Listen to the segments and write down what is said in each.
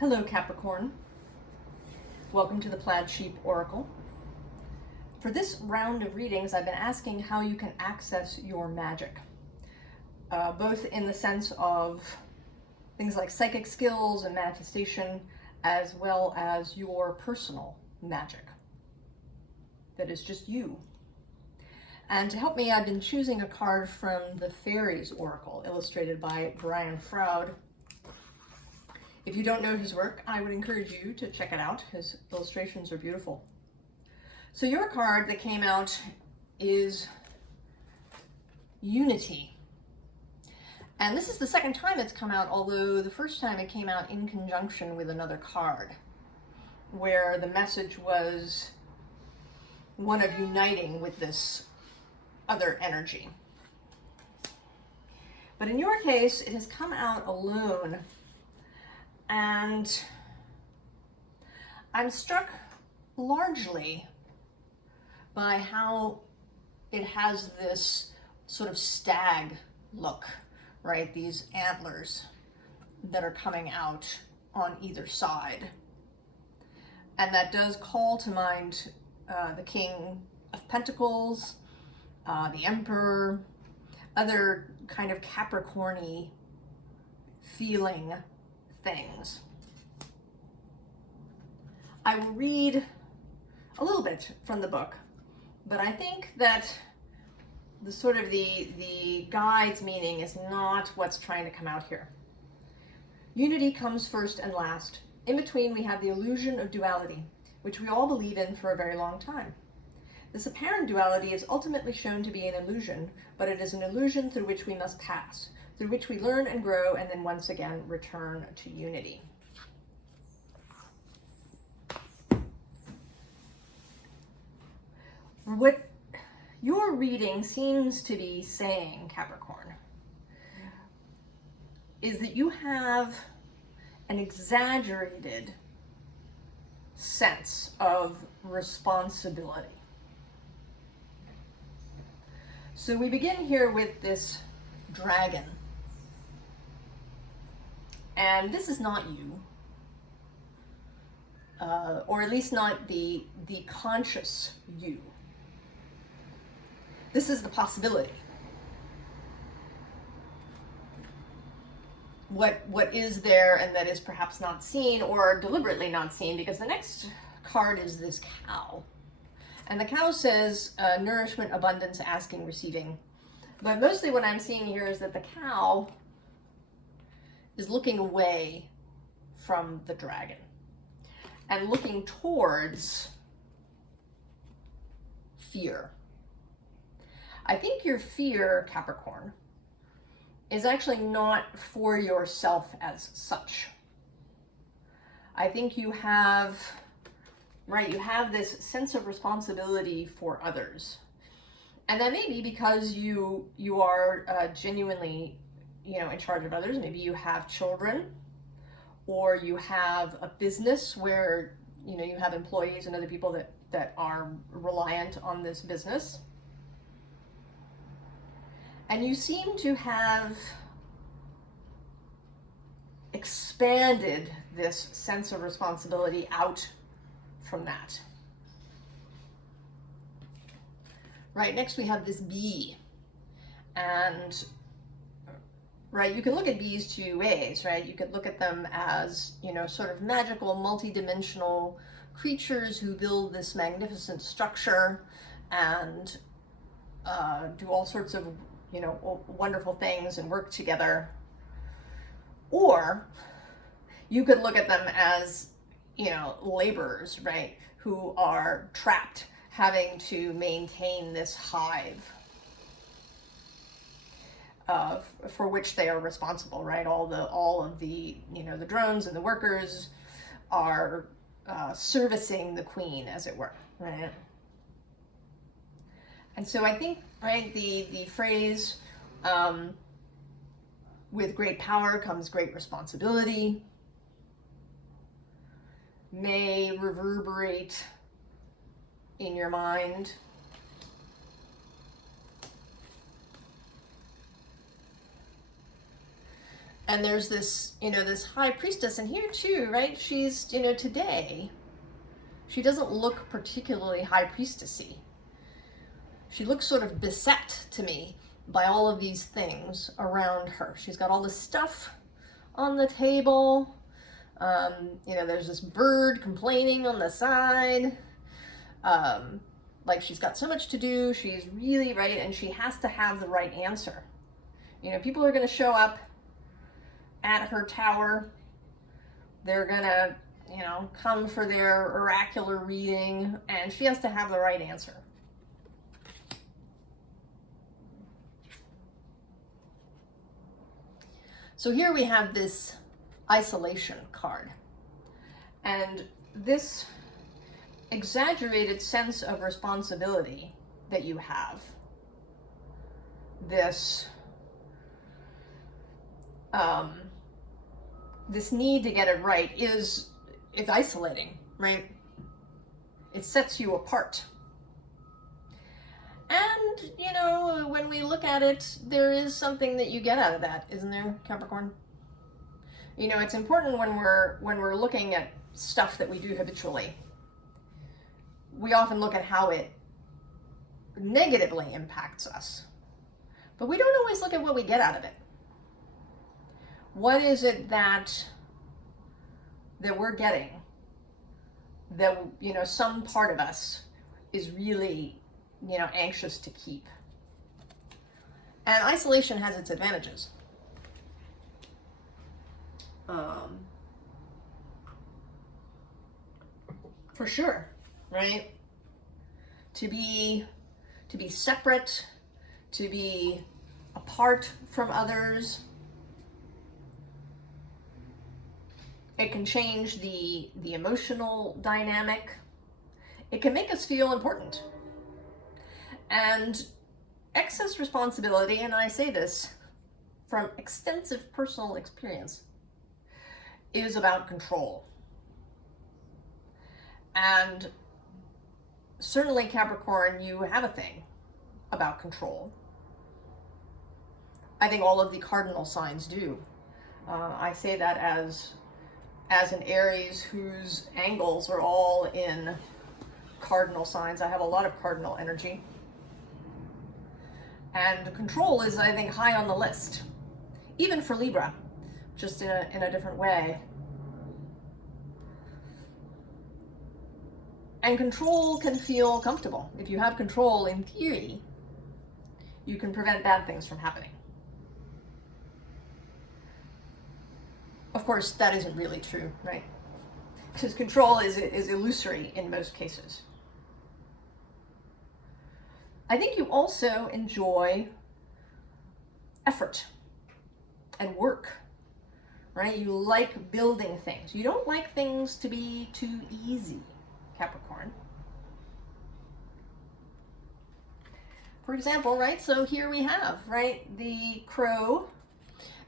Hello, Capricorn. Welcome to the Plaid Oracle. For this round of readings, I've been asking how you can access your magic, both in the sense of things like psychic skills and manifestation, as well as your personal magic that is just you. And to help me, I've been choosing a card from the Faeries Oracle, illustrated by Brian Froud. If you don't know his work, I would encourage you to check it out. His illustrations are beautiful. So your card that came out is Unity. And this is the second time it's come out, although the first time it came out in conjunction with another card, where the message was one of uniting with this other energy. But in your case, it has come out alone. And I'm struck largely by how it has this sort of stag look, right? These antlers that are coming out on either side. And that does call to mind the King of Pentacles, the Emperor, other kind of Capricorn-y feeling things. I will read a little bit from the book, but I think that the sort of the guide's meaning is not what's trying to come out here. Unity comes first and last. In between, we have the illusion of duality, which we all believe in for a very long time. This apparent duality is ultimately shown to be an illusion, but it is an illusion through which we must pass, through which we learn and grow, and then once again return to unity. What your reading seems to be saying, Capricorn, is that you have an exaggerated sense of responsibility. So we begin here with this dragon. And this is not you, or at least not the conscious you. This is the possibility. What is there and that is perhaps not seen, or deliberately not seen, because the next card is this cow. And the cow says nourishment, abundance, asking, receiving. But mostly what I'm seeing here is that the cow is looking away from the dragon and looking towards fear. I think your fear, Capricorn, is actually not for yourself as such. I think you have, right, you have this sense of responsibility for others. And that may be because you are genuinely, in charge of others. Maybe you have children, or you have a business where, you have employees and other people that are reliant on this business. And you seem to have expanded this sense of responsibility out from that. Right, next we have this bee. And right, you can look at bees two ways, right? You could look at them as, sort of magical, multi-dimensional creatures who build this magnificent structure and do all sorts of, wonderful things and work together. Or you could look at them as, laborers, right? Who are trapped, having to maintain this hive. For which they are responsible, right? All of the the drones and the workers are servicing the queen, as it were, right? And so I think, right, the phrase, with great power comes great responsibility, may reverberate in your mind. And there's this, this high priestess in here too, right? She's, today, she doesn't look particularly high priestessy. She looks sort of beset to me by all of these things around her. She's got all this stuff on the table. There's this bird complaining on the side. Like she's got so much to do. She's really right, and she has to have the right answer. People are going to show up at her tower. They're going to, come for their oracular reading, and she has to have the right answer. So here we have this isolation card, and this exaggerated sense of responsibility that you have, this need to get it right it's isolating, right? It sets you apart. And, when we look at it, there is something that you get out of that, isn't there, Capricorn? It's important when we're looking at stuff that we do habitually. We often look at how it negatively impacts us, but we don't always look at what we get out of it. What is it that we're getting that, some part of us is really, anxious to keep? And isolation has its advantages. For sure, right? To be separate, to be apart from others. It can change the emotional dynamic. It can make us feel important. And excess responsibility, and I say this from extensive personal experience, is about control. And certainly, Capricorn, you have a thing about control. I think all of the cardinal signs do. I say that as an Aries whose angles are all in cardinal signs. I have a lot of cardinal energy. And control is, I think, high on the list. Even for Libra, just in a different way. And control can feel comfortable. If you have control, in theory, you can prevent bad things from happening. Of course, that isn't really true, right? Because control is illusory in most cases. I think you also enjoy effort and work, right? You like building things. You don't like things to be too easy, Capricorn. For example, right? So here we have, right, the crow.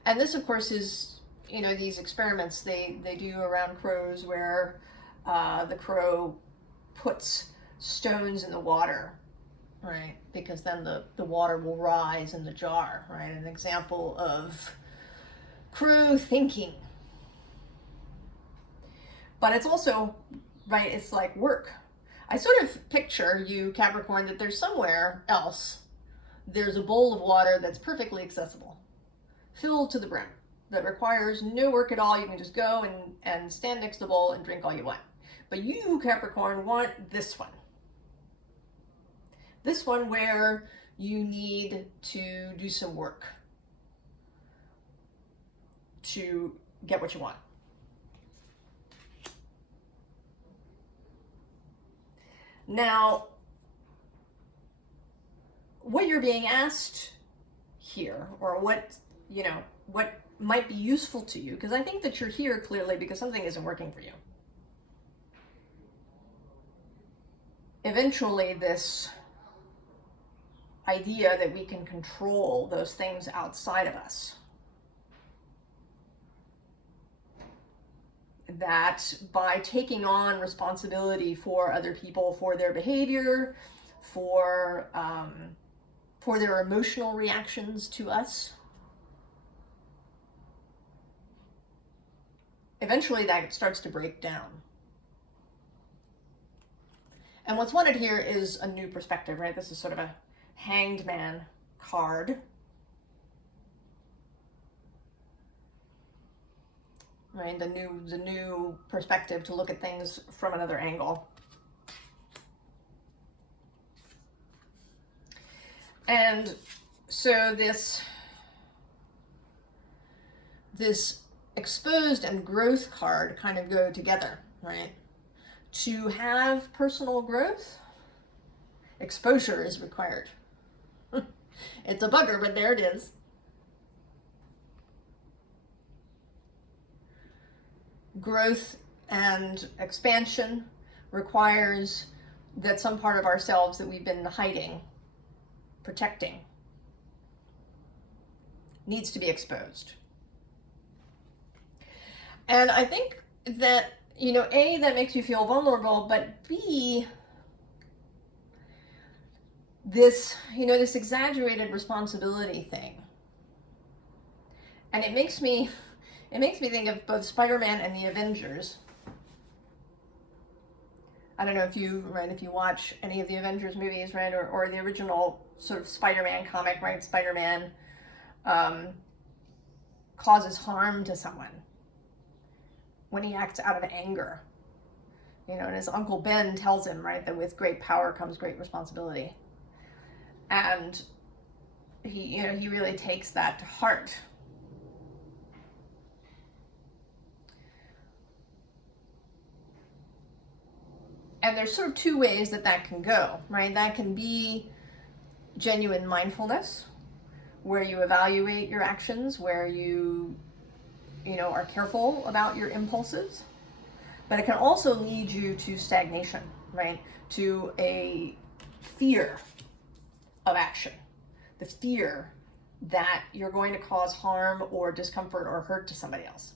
And this, of course, is, these experiments they do around crows where the crow puts stones in the water, right? Because then the water will rise in the jar, right? An example of crow thinking. But it's also, right, it's like work. I sort of picture you, Capricorn, that there's somewhere else, there's a bowl of water that's perfectly accessible, filled to the brim, that requires no work at all. You can just go and stand next to the bowl and drink all you want. But you, Capricorn, want this one. This one where you need to do some work to get what you want. Now, what you're being asked here, or what might be useful to you, because I think that you're here clearly because something isn't working for you. Eventually, this idea that we can control those things outside of us, that by taking on responsibility for other people, for their behavior, for their emotional reactions to us, eventually that starts to break down. And what's wanted here is a new perspective, right? This is sort of a Hanged Man card. Right, the new perspective to look at things from another angle. And so this exposed and growth card kind of go together, right? To have personal growth, exposure is required. It's a bugger, but there it is. Growth and expansion requires that some part of ourselves that we've been hiding, protecting, needs to be exposed. And I think that, A, that makes you feel vulnerable, but B, this exaggerated responsibility thing. And it makes me think of both Spider-Man and the Avengers. I don't know if you watch any of the Avengers movies, right, or the original sort of Spider-Man comic, right? Spider-Man causes harm to someone when he acts out of anger. And his Uncle Ben tells him, right, that with great power comes great responsibility. And he really takes that to heart. And there's sort of two ways that can go, right? That can be genuine mindfulness, where you evaluate your actions, where you are careful about your impulses. But it can also lead you to stagnation, right? To a fear of action. The fear that you're going to cause harm or discomfort or hurt to somebody else.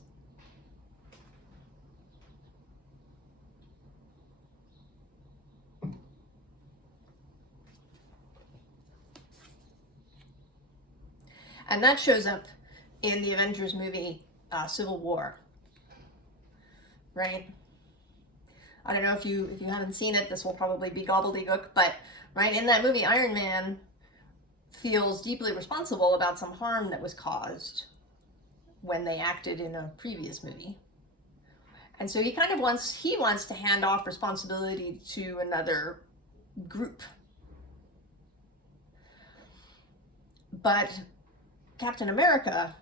And that shows up in the Avengers movie, Civil War, right? I don't know if you haven't seen it, this will probably be gobbledygook, but right, in that movie, Iron Man feels deeply responsible about some harm that was caused when they acted in a previous movie. And so he wants to hand off responsibility to another group. But Captain America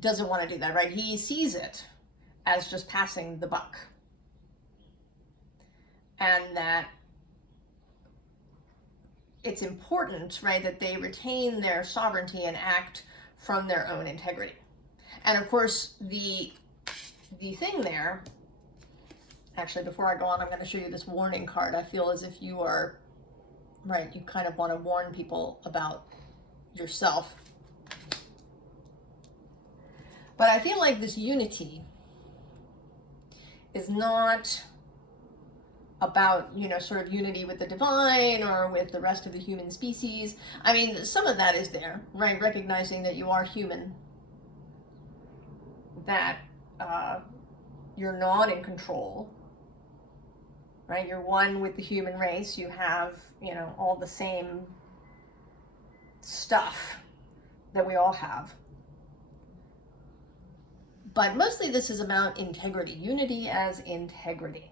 doesn't want to do that, right? He sees it as just passing the buck. And that it's important, right, that they retain their sovereignty and act from their own integrity. And of course, the thing there, actually, before I go on, I'm going to show you this warning card. I feel as if you are, right, you kind of want to warn people about yourself. But I feel like this unity is not about, sort of unity with the divine or with the rest of the human species. I mean, some of that is there, right? Recognizing that you are human, that you're not in control, right? You're one with the human race. You have, all the same stuff that we all have. But mostly this is about integrity, unity as integrity.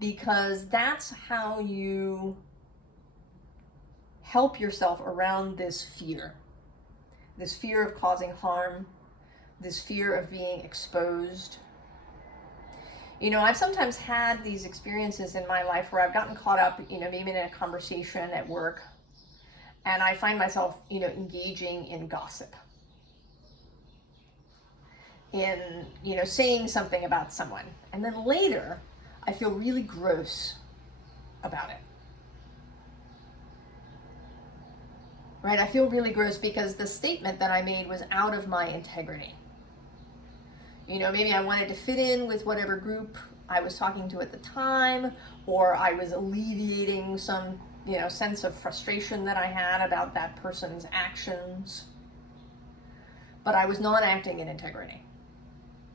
Because that's how you help yourself around this fear of causing harm, this fear of being exposed. I've sometimes had these experiences in my life where I've gotten caught up, maybe in a conversation at work, and I find myself, engaging in gossip. In, saying something about someone. And then later, I feel really gross about it. Right? I feel really gross because the statement that I made was out of my integrity. Maybe I wanted to fit in with whatever group I was talking to at the time, or I was alleviating some, sense of frustration that I had about that person's actions. But I was not acting in integrity.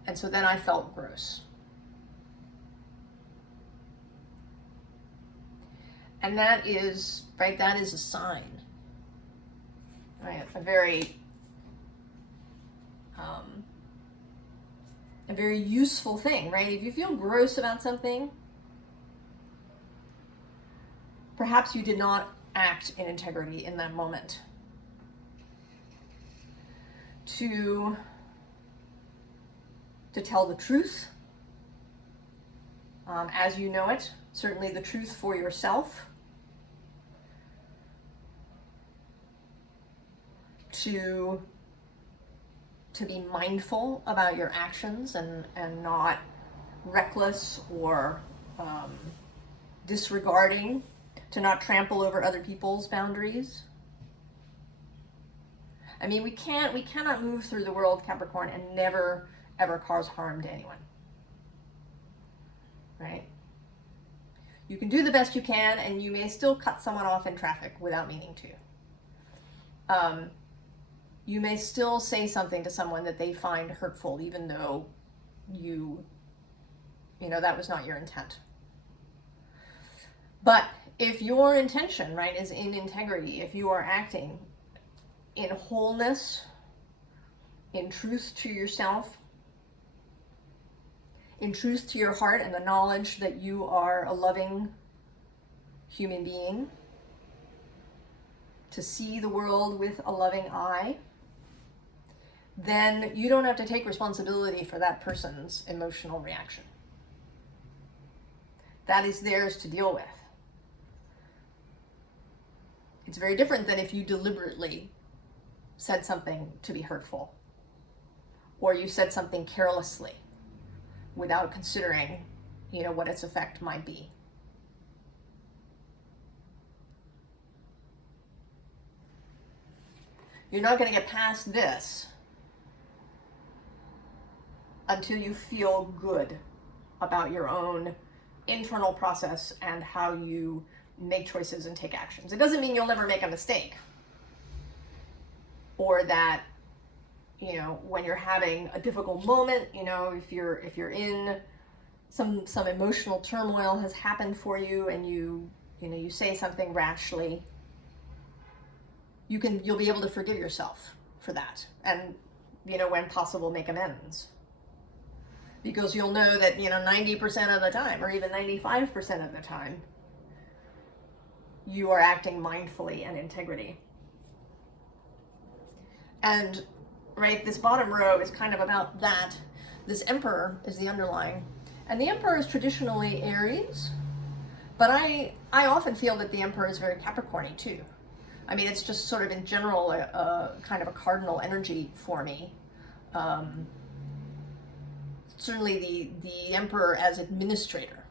And so then I felt gross. And that is, right, that is a sign, right? A very useful thing, right? If you feel gross about something, perhaps you did not act in integrity in that moment. To tell the truth as you know it, certainly the truth for yourself, to be mindful about your actions and not reckless or disregarding, to not trample over other people's boundaries. I mean, we cannot move through the world, Capricorn, and never ever cause harm to anyone, right? You can do the best you can, and you may still cut someone off in traffic without meaning to. You may still say something to someone that they find hurtful, even though you know, that was not your intent. But if your intention, right, is in integrity, if you are acting in wholeness, in truth to yourself, in truth to your heart, and the knowledge that you are a loving human being, to see the world with a loving eye, then you don't have to take responsibility for that person's emotional reaction. That is theirs to deal with. It's very different than if you deliberately said something to be hurtful, or you said something carelessly without considering, you know, what its effect might be. You're not going to get past this until you feel good about your own internal process and how you make choices and take actions. It doesn't mean you'll never make a mistake, or that, you know, when you're having a difficult moment, you know, if you're in some emotional turmoil has happened for you, and you say something rashly, you'll be able to forgive yourself for that, and, you know, when possible, make amends. Because you'll know that, you know, 90% of the time, or even 95% of the time, you are acting mindfully and integrity. And, right, this bottom row is kind of about that. This Emperor is the underlying. And the Emperor is traditionally Aries, but I often feel that the Emperor is very Capricorn-y too. I mean, it's just sort of in general a kind of a cardinal energy for me. Certainly the Emperor as administrator.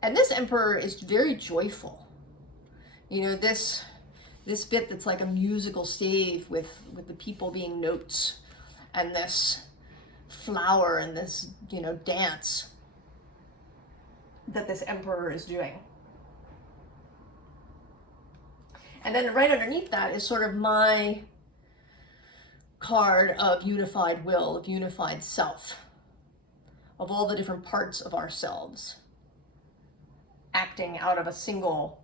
And this Emperor is very joyful. You know, this bit that's like a musical stave with the people being notes, and this flower and this, you know, dance that this Emperor is doing. And then right underneath that is sort of my card of unified will, of unified self, of all the different parts of ourselves acting out of a single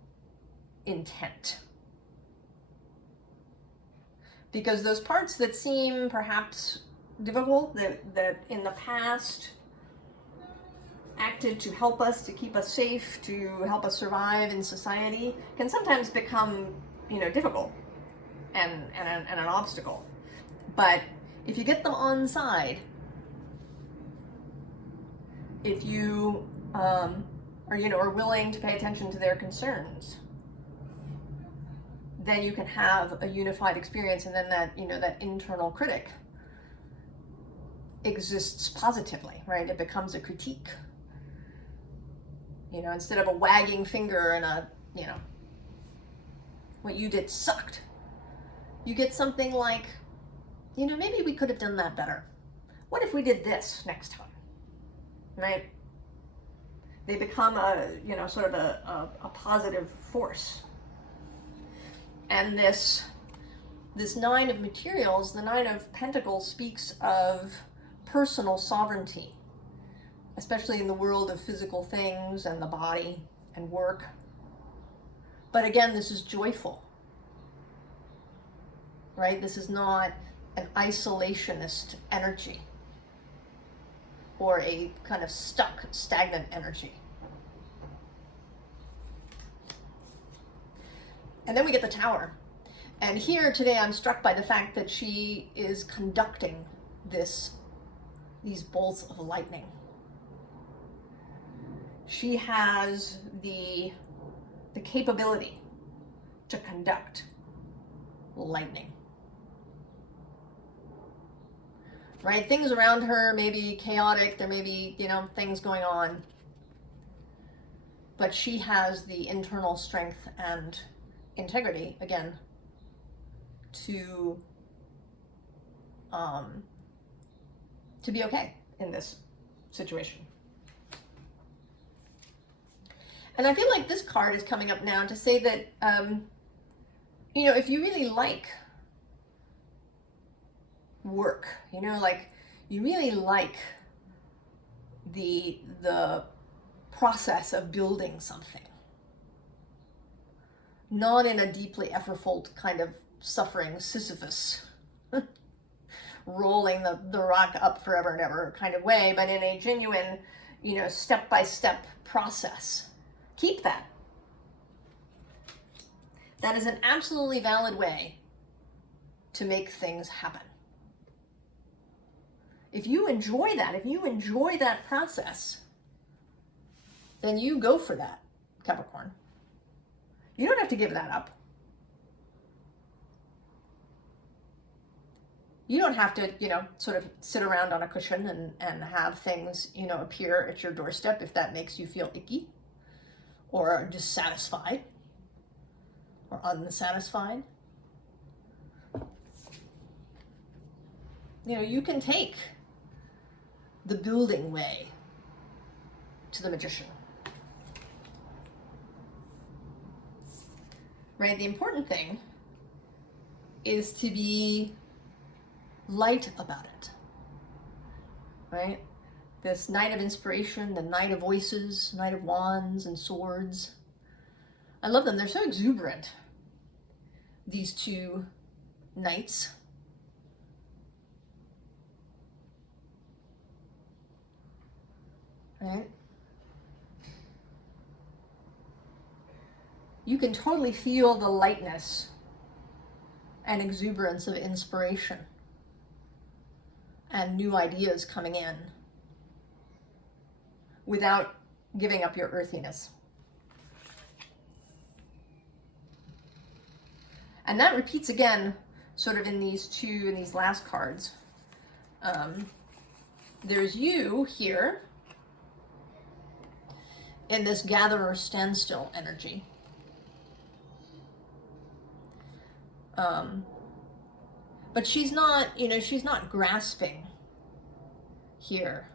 intent. Because those parts that seem perhaps difficult, that in the past acted to help us, to keep us safe, to help us survive in society, can sometimes become, you know, difficult and an obstacle. But if you get them on side, if you are willing to pay attention to their concerns, then you can have a unified experience, and then that internal critic exists positively, right? It becomes a critique. You know, instead of a wagging finger and what you did sucked, you get something like, you know, maybe we could have done that better. What if we did this next time, right? They become sort of a positive force. And this this Nine of Materials, the Nine of Pentacles, speaks of personal sovereignty, especially in the world of physical things and the body and work. But again, this is joyful, right? This is not an isolationist energy or a kind of stuck, stagnant energy. And then we get the Tower. And here today I'm struck by the fact that she is conducting these bolts of lightning. She has the capability to conduct lightning. Right? Things around her may be chaotic, there may be, things going on. But she has the internal strength and integrity, again, to be okay in this situation. And I feel like this card is coming up now to say that, if you really like work, like you really like the process of building something, not in a deeply effortful kind of suffering Sisyphus rolling the rock up forever and ever kind of way, but in a genuine, step-by-step process. Keep that. That is an absolutely valid way to make things happen. If you enjoy that process, then you go for that, Capricorn. You don't have to give that up. You don't have to, sort of sit around on a cushion and have things, appear at your doorstep if that makes you feel icky or dissatisfied or unsatisfied. You can take the building way to the Magician. Right? The important thing is to be light about it. Right? This Knight of Inspiration, the Knight of Voices, Knight of Wands and Swords. I love them. They're so exuberant, these two knights. Right? You can totally feel the lightness and exuberance of inspiration and new ideas coming in without giving up your earthiness. And that repeats again, sort of in these last cards. There's you here in this gatherer standstill energy. But she's not, she's not grasping here.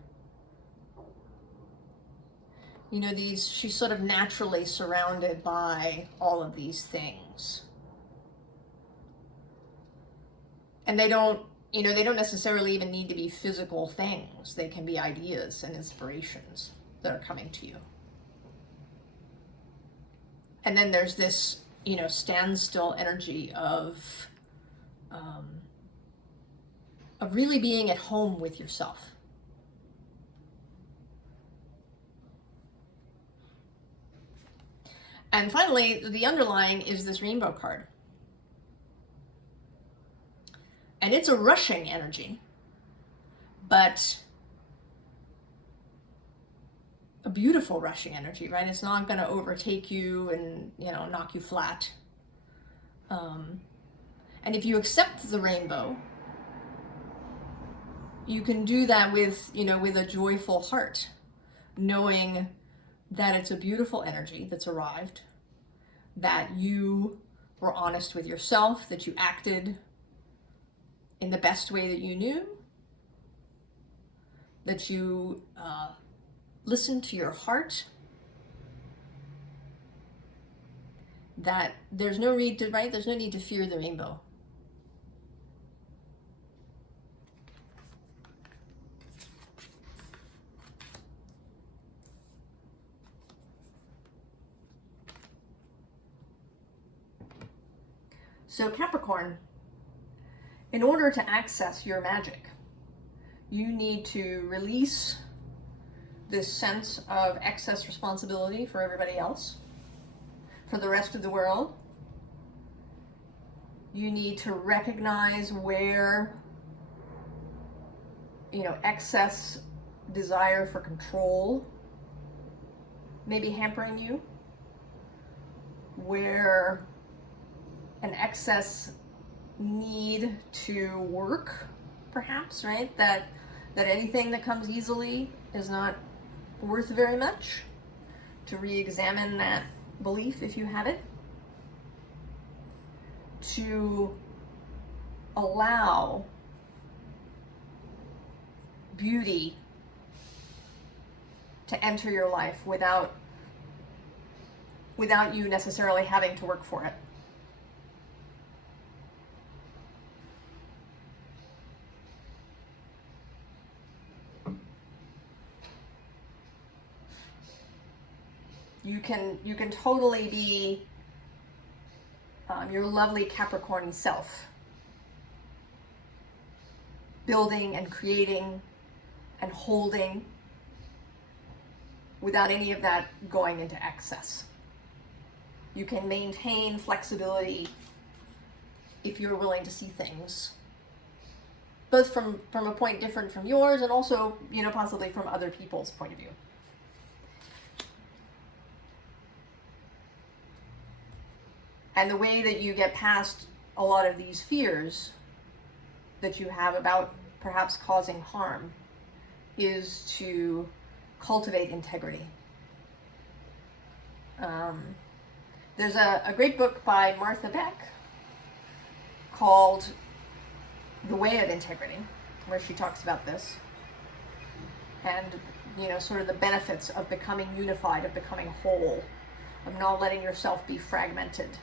She's sort of naturally surrounded by all of these things. And they don't necessarily even need to be physical things. They can be ideas and inspirations that are coming to you. And then there's this, standstill energy of really being at home with yourself. And finally, the underlying is this rainbow card. And it's a rushing energy, but a beautiful rushing energy, right? It's not going to overtake you and, knock you flat. And if you accept the rainbow, you can do that with, with a joyful heart, knowing that it's a beautiful energy that's arrived, that you were honest with yourself, that you acted in the best way that you knew, that you listened to your heart, that there's no need to fear the rainbow. So Capricorn, in order to access your magic, you need to release this sense of excess responsibility for everybody else, for the rest of the world. You need to recognize where, excess desire for control may be hampering you, where an excess need to work, perhaps, right? That anything that comes easily is not worth very much. To re-examine that belief if you have it. To allow beauty to enter your life without you necessarily having to work for it. You can totally be your lovely Capricorn self, building and creating and holding without any of that going into excess. You can maintain flexibility if you're willing to see things, both from a point different from yours and also, possibly from other people's point of view. And the way that you get past a lot of these fears that you have about perhaps causing harm is to cultivate integrity. There's a great book by Martha Beck called The Way of Integrity, where she talks about this and, sort of the benefits of becoming unified, of becoming whole, of not letting yourself be fragmented,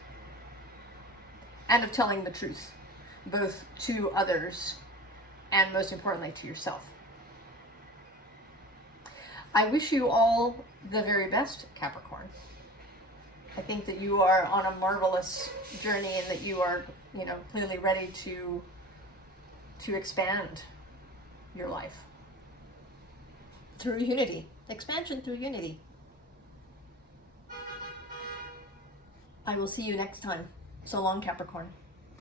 and of telling the truth, both to others and, most importantly, to yourself. I wish you all the very best, Capricorn. I think that you are on a marvelous journey and that you are, clearly ready to expand your life through unity. Expansion through unity. I will see you next time. So long, Capricorn.